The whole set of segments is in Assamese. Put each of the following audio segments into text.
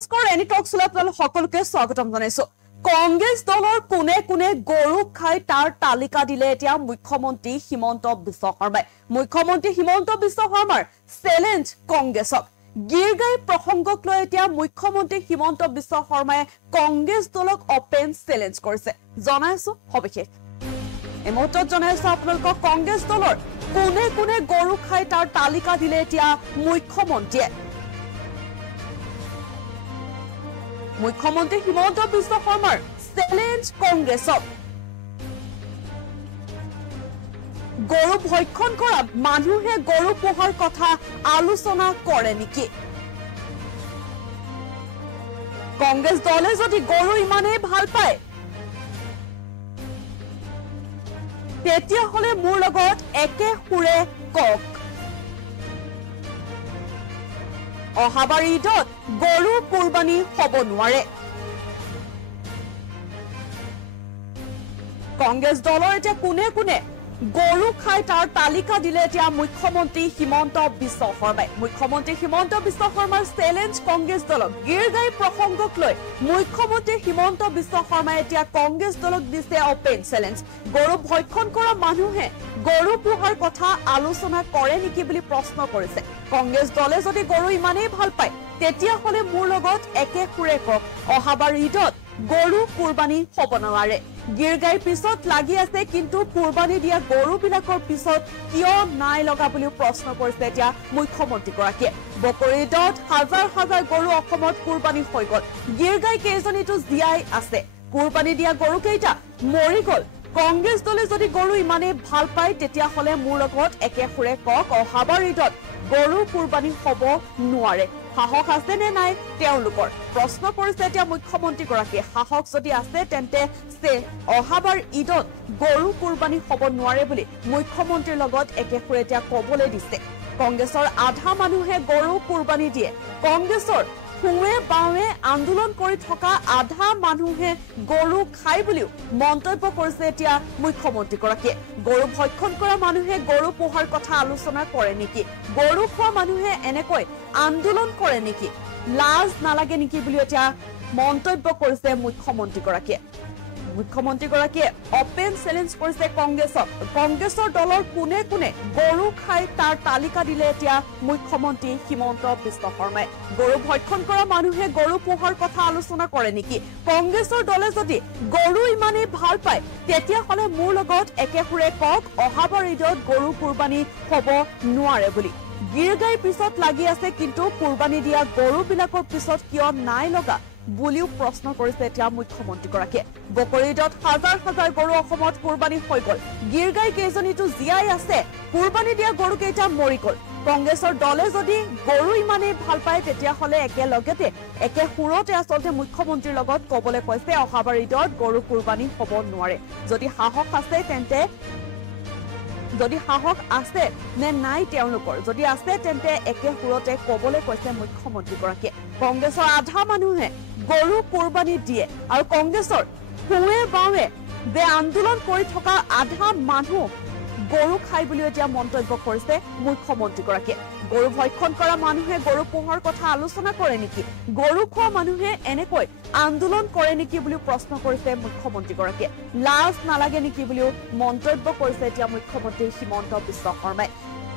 এনি টকছলৈ আপোনালোক সকলোকে স্বাগতম জনাইছো। কংগ্ৰেছ দলৰ কোনে কোনে গৰু খাই তাৰ তালিকা দিলে এতিয়া মুখ্যমন্ত্ৰী হিমন্ত বিশ্ব শৰ্মাই। মুখ্যমন্ত্ৰী হিমন্ত বিশ্ব শৰ্মাৰ চ্যালেঞ্জ কংগ্ৰেছক। গিৰগাই প্ৰসংগক লৈ এতিয়া মুখ্যমন্ত্ৰী হিমন্ত বিশ্ব শৰ্মাই কংগ্ৰেছ দলক অপেন চ্যালেঞ্জ কৰিছে। জনাইছো সবিশেষ এই মুহূৰ্তত জনাইছো আপোনালোকক কংগ্ৰেছ দলৰ কোনে কোনে গৰু খাই তাৰ তালিকা দিলে এতিয়া মুখ্যমন্ত্ৰীয়ে। মুখ্যমন্ত্ৰী হিমন্ত বিশ্ব শৰ্মাৰ চ্যালেঞ্জ কংগ্ৰেছক। গৰু ভক্ষণ কৰা মানুহে গৰু পোহাৰ কথা আলোচনা কৰে নেকি? কংগ্ৰেছ দলে যদি গৰু ইমানেই ভাল পায় তেতিয়াহ'লে মোৰ লগত একে সুৰে কওক। অহাবাৰ ঈদত গৰু কুৰবানী হ'ব নোৱাৰে। কংগ্ৰেছ দলৰ এতিয়া কোনে কোনে গৰু খাই তাৰ তালিকা দিলে এতিয়া মুখ্যমন্ত্ৰী হিমন্ত বিশ্ব শৰ্মাই। মুখ্যমন্ত্ৰী হিমন্ত বিশ্ব শৰ্মাৰ চ্যালেঞ্জ কংগ্ৰেছ দলক। গিৰগাই প্ৰসংগক লৈ মুখ্যমন্ত্ৰী হিমন্ত বিশ্ব শৰ্মাই এতিয়া কংগ্ৰেছ দলক দিছে অপেন চ্যালেঞ্জ। গৰু ভক্ষণ কৰা মানুহে গৰু পোহাৰ কথা আলোচনা কৰে নেকি বুলি প্ৰশ্ন কৰিছে। কংগ্ৰেছ দলে যদি গৰু ইমানেই ভাল পায় তেতিয়াহ'লে মোৰ লগত একে সুৰে কওক। অহাবাৰ ঈদত গৰু কুৰবানী হ'ব নোৱাৰে। গিৰগাইৰ পিছত লাগি আছে, কিন্তু কুৰবানী দিয়া গৰুবিলাকৰ পিছত কিয় নাই লগা বুলিও প্ৰশ্ন কৰিছে এতিয়া মুখ্যমন্ত্ৰীগৰাকীয়ে। বকৰি ঈদত হাজাৰ হাজাৰ গৰু অসমত কুৰবানী হৈ গ'ল। গিৰগাই কেইজনীতো জীয়াই আছে। কুৰবানী দিয়া গৰুকেইটা মৰি গ'ল। কংগ্ৰেছ দলে যদি গৰু ইমানেই ভাল পায় তেতিয়াহ'লে মোৰ লগত একে সুৰে কওক। অহাবাৰ ঈদত গৰু কুৰবানী হ'ব নোৱাৰে। সাহস আছে নে নাই তেওঁলোকৰ? প্ৰশ্ন কৰিছে এতিয়া মুখ্যমন্ত্ৰীগৰাকীয়ে। সাহস যদি আছে তেন্তে অহাবাৰ ঈদত গৰু কুৰবানী হ'ব নোৱাৰে বুলি মুখ্যমন্ত্ৰীৰ লগত একে সুৰে এতিয়া ক'বলৈ দিছে। কংগ্ৰেছৰ আধা মানুহে গৰু কুৰবানী দিয়ে। কংগ্ৰেছৰ সোঁৱে বাৱে আন্দোলন কৰি থকা আধা মানুহে গৰু খাই বুলিও মন্তব্য কৰিছে এতিয়া মুখ্যমন্ত্ৰীগৰাকীয়ে। গৰু ভক্ষণ কৰা মানুহে গৰু পোহাৰ কথা আলোচনা কৰে নেকি? গৰু খোৱা মানুহে এনেকৈ আন্দোলন কৰে নেকি? লাজ নালাগে নেকি বুলি এতিয়া মন্তব্য কৰিছে মুখ্যমন্ত্ৰীগৰাকীয়ে। মুখ্যমন্ত্ৰীগৰাকীয়ে অপেন চ্যালেঞ্জ কৰিছে কংগ্ৰেছক। কংগ্ৰেছৰ দলৰ কোনে কোনে গৰু খাই তাৰ তালিকা দিলে এতিয়া মুখ্যমন্ত্ৰী হিমন্ত বিশ্ব শৰ্মাই। গৰু ভক্ষণ কৰা মানুহে গৰু পোহাৰ কথা আলোচনা কৰে নেকি? কংগ্ৰেছৰ দলে যদি গৰু ইমানেই ভাল পায় তেতিয়াহ'লে মোৰ লগত একে সুৰে কওক। অহাবাৰ ঈদত গৰু কুৰবানী হ'ব নোৱাৰে বুলি। গিৰগাইৰ পিছত লাগি আছে, কিন্তু কুৰবানী দিয়া গৰুবিলাকৰ পিছত কিয় নাই লগা বুলিও প্ৰশ্ন কৰিছে এতিয়া মুখ্যমন্ত্ৰীগৰাকীয়ে। বকৰি ঈদত হাজাৰ হাজাৰ গৰু অসমত কুৰবানী হৈ গ'ল। গিৰগাই কেইজনীতো জীয়াই আছে। কুৰবানী দিয়া গৰুকেইটা মৰি গ'ল। কংগ্ৰেছৰ দলে যদি গৰু ইমানেই ভাল পায় তেতিয়াহ'লে একেলগতে একে সুৰতে আচলতে মুখ্যমন্ত্ৰীৰ লগত ক'বলৈ কৈছে অহাবাৰ ঈদত গৰু কুৰবানী হ'ব নোৱাৰে। যদি সাহস আছে তেন্তে নে নাই তেওঁলোকৰ? যদি আছে তেন্তে একে সুৰতে ক'বলৈ কৈছে মুখ্যমন্ত্ৰীগৰাকীয়ে। কংগ্ৰেছৰ আধা মানুহে গৰু কুৰবানী দিয়ে আৰু কংগ্ৰেছৰ সোঁৱে বাৱে যে আন্দোলন কৰি থকা আধা মানুহ গৰু খাই বুলি এতিয়া মন্তব্য কৰিছে মুখ্যমন্ত্ৰীগৰাকীয়ে। গৰু ভক্ষণ কৰা মানুহে গৰু পোহাৰ কথা আলোচনা কৰে নেকি? গৰু খোৱা মানুহে এনেকৈ আন্দোলন কৰে নেকি বুলিও প্ৰশ্ন কৰিছে মুখ্যমন্ত্ৰীগৰাকীয়ে। লাজ নালাগে নেকি বুলিও মন্তব্য কৰিছে এতিয়া মুখ্যমন্ত্ৰী হিমন্ত বিশ্ব শৰ্মাই।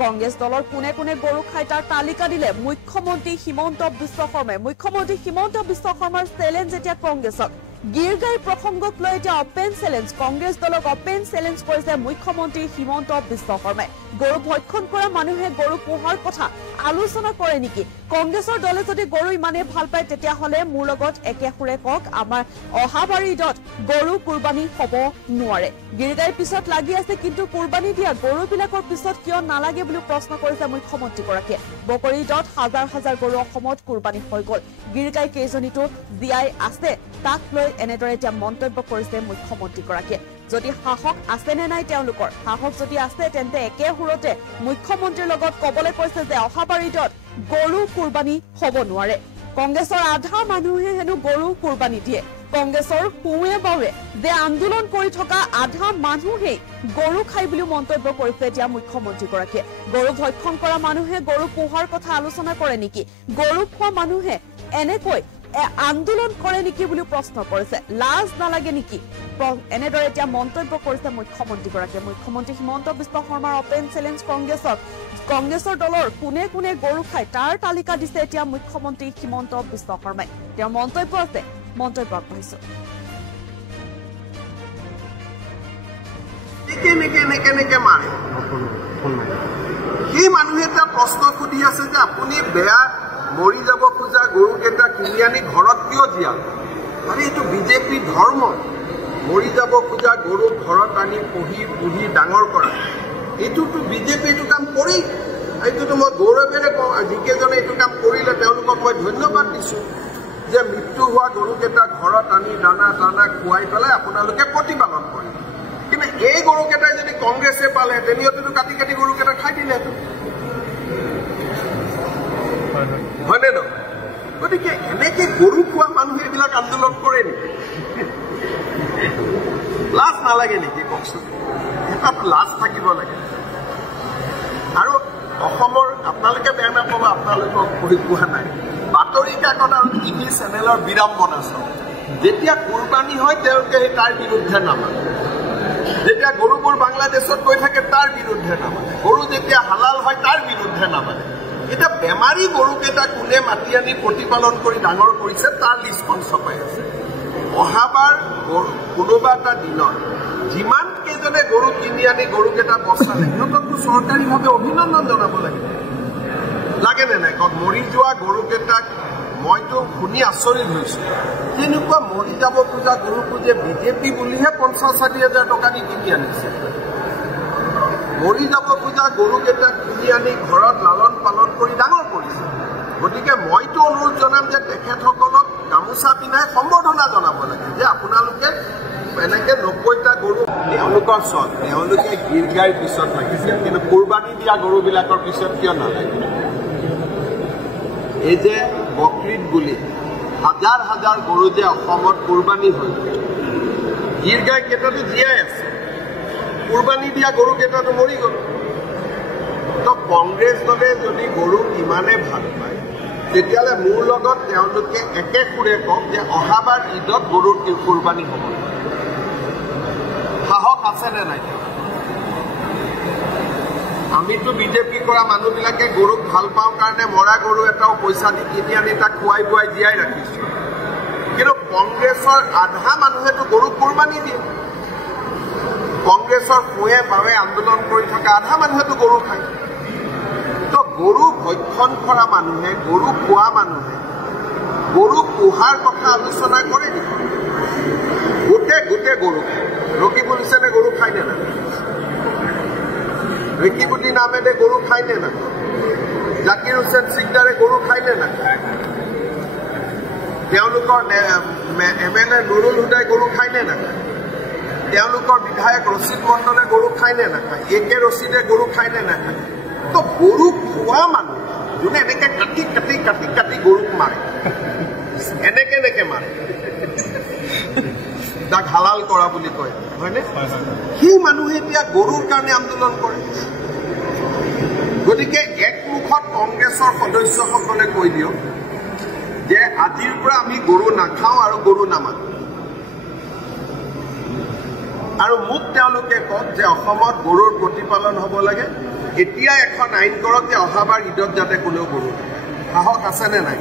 কংগ্ৰেছ দলৰ কোনে কোনে গৰু খাই তাৰ তালিকা দিলে মুখ্যমন্ত্ৰী হিমন্ত বিশ্ব শৰ্মাই। মুখ্যমন্ত্ৰী হিমন্ত বিশ্ব শৰ্মাৰ চ্যালেঞ্জ এতিয়া কংগ্ৰেছক। গিৰগাই প্ৰসংগক লৈ এতিয়া অপেন চ্যালেঞ্জ। কংগ্ৰেছ দলক অপেন চ্যালেঞ্জ কৰিছে মুখ্যমন্ত্ৰী হিমন্ত বিশ্ব শৰ্মাই। গৰু ভক্ষণ কৰা মানুহে গৰু পোহাৰ কথা আলোচনা কৰে নেকি? কংগ্ৰেছৰ দলে যদি গৰু ইমানেই ভাল পায় তেতিয়াহ'লে মোৰ লগত একে সুৰে কওক। আমাৰ অহাবাৰ ঈদত গৰু কুৰবানী হ'ব নোৱাৰে। গিৰগাইৰ পিছত লাগি আছে, কিন্তু কুৰবানী দিয়া গৰুবিলাকৰ পিছত কিয় নালাগে বুলি প্ৰশ্ন কৰিছে মুখ্যমন্ত্ৰীগৰাকীয়ে। বকৰি ঈদত হাজাৰ হাজাৰ গৰু অসমত কুৰবানী হৈ গ'ল। গিৰগাই কেইজনীতো জীয়াই আছে। তাক লৈ এনেদৰে এতিয়া মন্তব্য কৰিছে মুখ্যমন্ত্ৰীগৰাকীয়ে। যদি সাহস আছে নে নাই তেওঁলোকৰ? সাহস যদি আছে তেন্তে একে সুৰতে মুখ্যমন্ত্ৰীৰ লগত ক'বলৈ কৈছে যে অহাবাৰ ঈদত গৰু কুৰবানী হ'ব নোৱাৰে। কংগ্ৰেছৰ আধা মানুহে হেনো গৰু কুৰবানী দিয়ে। কংগ্ৰেছৰ সোঁৱে বাৱে যে আন্দোলন কৰি থকা আধা মানুহেই গৰু খাই বুলি মন্তব্য কৰিছে এতিয়া মুখ্যমন্ত্ৰীগৰাকীয়ে। গৰু ভক্ষণ কৰা মানুহে গৰু পোহাৰ কথা আলোচনা কৰে নেকি? গৰু খোৱা মানুহে এনেকৈ আন্দোলন কৰে নেকি বুলি প্ৰশ্ন কৰিছে লাজ নালাগে নেকি এনেদৰে এতিয়া মন্তব্য কৰিছে মুখ্যমন্ত্ৰীগৰাকীয়ে মুখ্যমন্ত্ৰী হিমন্ত বিশ্ব শৰ্মাৰ অপেন চেলেঞ্জ কংগ্ৰেছৰ দলৰ কোনে কোনে গৰু খায় তাৰ তালিকা দিছে এতিয়া মুখ্যমন্ত্ৰী হিমন্ত বিশ্ব শৰ্মাই তেওঁৰ মন্তব্য আছে মন্তব্য আগবঢ়াইছো সেই মানুহে এটা প্ৰশ্ন সুধি আছে যে আপুনি বেয়া মৰি যাব খোজা গৰুকেইটা কিনি আনি ঘৰত কিয় জীয়াল আৰে এইটো বিজেপি ধৰ্ম মৰি যাব খোজা গৰু ঘৰত আনি পুহি ডাঙৰ কৰা এইটোতো বিজেপি এইটো কাম কৰি এইটোতো মই গৌৰৱেৰে কওঁ যিকেইজনে এইটো কাম কৰিলে তেওঁলোকক মই ধন্যবাদ দিছোঁ যে মৃত্যু হোৱা গৰুকেইটা ঘৰত আনি দানা খুৱাই পেলাই আপোনালোকে প্ৰতিপালন কৰে কিন্তু এই গৰুকেইটাই যদি কংগ্ৰেছে পালে তেনেহ'লেতো কাটি গৰুকেইটা খাই দিলেহেঁতেন হয়নে নহয় গতিকে এনেকে গৰু খোৱা মানুহে এইবিলাক আন্দোলন কৰে নেকি লাজ নালাগে নেকি কওকচোন এটাত লাজ থাকিব লাগে আৰু অসমৰ আপোনালোকে বেয়া নাপাব আপোনালোকক কৈ পোৱা নাই বাতৰি কাকত আৰু টিভি চেনেলৰ বিড়ম্বনা চাওক যেতিয়া কুৰবানী হয় তেওঁলোকে তাৰ বিৰুদ্ধে নামানে যেতিয়া গৰুবোৰ বাংলাদেশত গৈ থাকে তাৰ বিৰুদ্ধে নামানে গৰু যেতিয়া হালাল হয় তাৰ বিৰুদ্ধে নামানে এটা বেমাৰী গৰুকেইটা কোনে মাতি আনি প্ৰতিপালন কৰি ডাঙৰ কৰিছে তাৰ লিষ্টখন ছপাই আছে অহাবাৰ কোনোবা এটা দিনত যিমান কেইজনে গৰু কিনি আনি গৰুকেইটা বচালে সিহঁতকতো চৰকাৰীভাৱে অভিনন্দন জনাব লাগেনে নাই কওক মৰি যোৱা গৰুকেইটাক মইতো শুনি আচৰিত হৈছোঁ তেনেকুৱা মৰি যাব খোজা গৰুটো যে বিজেপি বুলিহে ৫০-৬০ টকা দি কিনি আনিছে মৰি যাব খোজা গৰুকেইটাক কিনি আনি ঘৰত লালন পালন কৰি ডাঙৰ কৰিছে গতিকে মইতো অনুৰোধ জনাম যে তেখেতসকলক গামোচা পিন্ধাই সম্বৰ্ধনা জনাব লাগে যে আপোনালোকে এনেকে ৯০টা গৰু তেওঁলোকৰ তেওঁলোকে গীৰ গাইৰ পিছত লাগিছে কিন্তু কুৰবানী দিয়া গৰুবিলাকৰ পিছত কিয় নালাগে এই যে বকৰীদ বুলি হাজাৰ গৰু যে অসমত কুৰবানী হ'ল গীৰ গাই কেইটাতো জীয়াই আছে কুৰবানী দিয়া গৰুকেইটাতো মৰি গ'ল তো কংগ্ৰেছ দলে যদি গৰুক ইমানে ভাল পায় তেতিয়াহ'লে মোৰ লগত তেওঁলোকে একে সুৰে কওক যে অহাবাৰ ঈদত গৰুৰ কুৰবানী হ'ব সাহস আছেনে নাই আমিতো বিজেপি কৰা মানুহবিলাকে গৰুক ভাল পাওঁ কাৰণে মৰা গৰু এটাও পইচা দি কিনি আনি তাক খুৱাই বুৱাই জীয়াই ৰাখিছোঁ কিন্তু কংগ্ৰেছৰ আধা মানুহেতো গৰুক কুৰবানী দিয়ে কংগ্ৰেছৰ ফুৱে বাৱে আন্দোলন কৰি থকা আধা মানুহেতো গৰু খায় তো গৰু ভক্ষণ কৰা মানুহে গৰু খোৱা মানুহে গৰু পোহাৰ কথা আলোচনা কৰে নেকি গোটেই গৰু খায় ৰকিবুল হুছেইনে গৰু খায়নে না ৰেকিবুদ্দি আহমেদে গৰু খায়নে না জাকিৰ হুছেইন চিকদাৰে গৰু খায়নে না তেওঁলোকৰ MLA নুৰুল হুদাই গৰু খায়নে নাখায় তেওঁলোকৰ বিধায়ক ৰচিদ মণ্ডলে গৰু খায়নে নাখায় AK ৰচিদে গৰু খায়নে নাখায় তো গৰু খোৱা মানুহ যোনে এনেকে কাটি গৰুক মাৰে এনেকে মাৰে তাক হালাল কৰা বুলি কয় হয়নে সেই মানুহে এতিয়া গৰুৰ কাৰণে আন্দোলন কৰে গতিকে একমুখত কংগ্ৰেছৰ সদস্যসকলে কৈ দিয়ক যে আজিৰ পৰা আমি গৰু নাখাওঁ আৰু গৰু নামানো আৰু মোক তেওঁলোকে কওক যে অসমত গৰুৰ প্ৰতিপালন হ'ব লাগে এতিয়া এখন আইন কৰক যে অহাবাৰ ঈদত যাতে কোনেও গৰু সাহস আছেনে নাই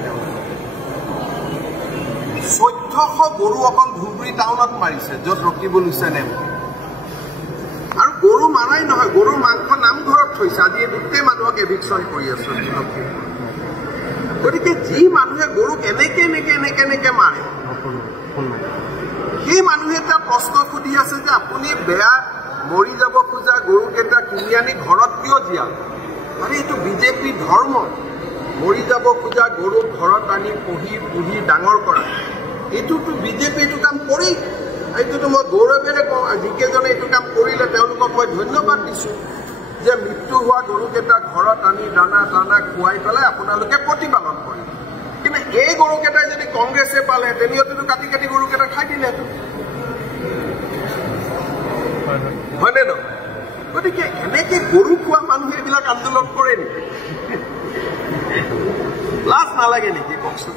১৪০০ গৰু অকল ধুবুৰী টাউনত মাৰিছে য'ত ৰকিবুল হুছেইনে আৰু গৰু মাৰাই নহয় গৰুৰ মাংস নামঘৰত থৈছে আজি গোটেই মানুহক এভিকশ্যন কৰি আছো গতিকে যি মানুহে গৰুক এনেকে মাৰে সেই মানুহে এটা প্ৰশ্ন সুধি আছে যে আপুনি বেয়া মৰি যাব খোজা গৰুকেইটা কিনি আনি ঘৰত কিয় জীয়াল আৰে এইটো বিজেপি ধৰ্ম মৰি যাব খোজা গৰু ঘৰত আনি পুহি ডাঙৰ কৰা এইটোতো বিজেপি এইটো কাম কৰি এইটোতো মই গৌৰৱেৰে কওঁ যিকেইজনে এইটো কাম কৰিলে তেওঁলোকক মই ধন্যবাদ দিছোঁ যে মৃত্যু হোৱা গৰুকেইটা ঘৰত আনি দানা খুৱাই পেলাই আপোনালোকে প্ৰতিপালন কৰে কিন্তু এই গৰুকেইটাই যদি কংগ্ৰেছে পালে তেনেহ'লেতো কাটি গৰুকেইটা খাই দিলেহেঁতেন হয়নে নহয় গতিকে এনেকে গৰু খোৱা মানুহে এইবিলাক আন্দোলন কৰে নেকি লাজ নালাগে নেকি কওকচোন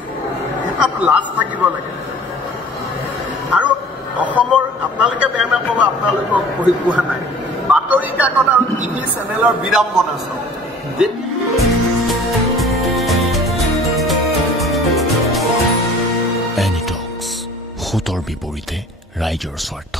এটাত লাজ থাকিব লাগে আৰু অসমৰ আপোনালোকে বেয়া নাপাব আপোনালোকক কৈ পোৱা নাই বাতৰি কাকত আৰু টিভি চেনেলৰ বিড়ম্বনা চাওক এনিটক্স, সুতৰ বিপৰীতে ৰাইজৰ স্বাৰ্থ।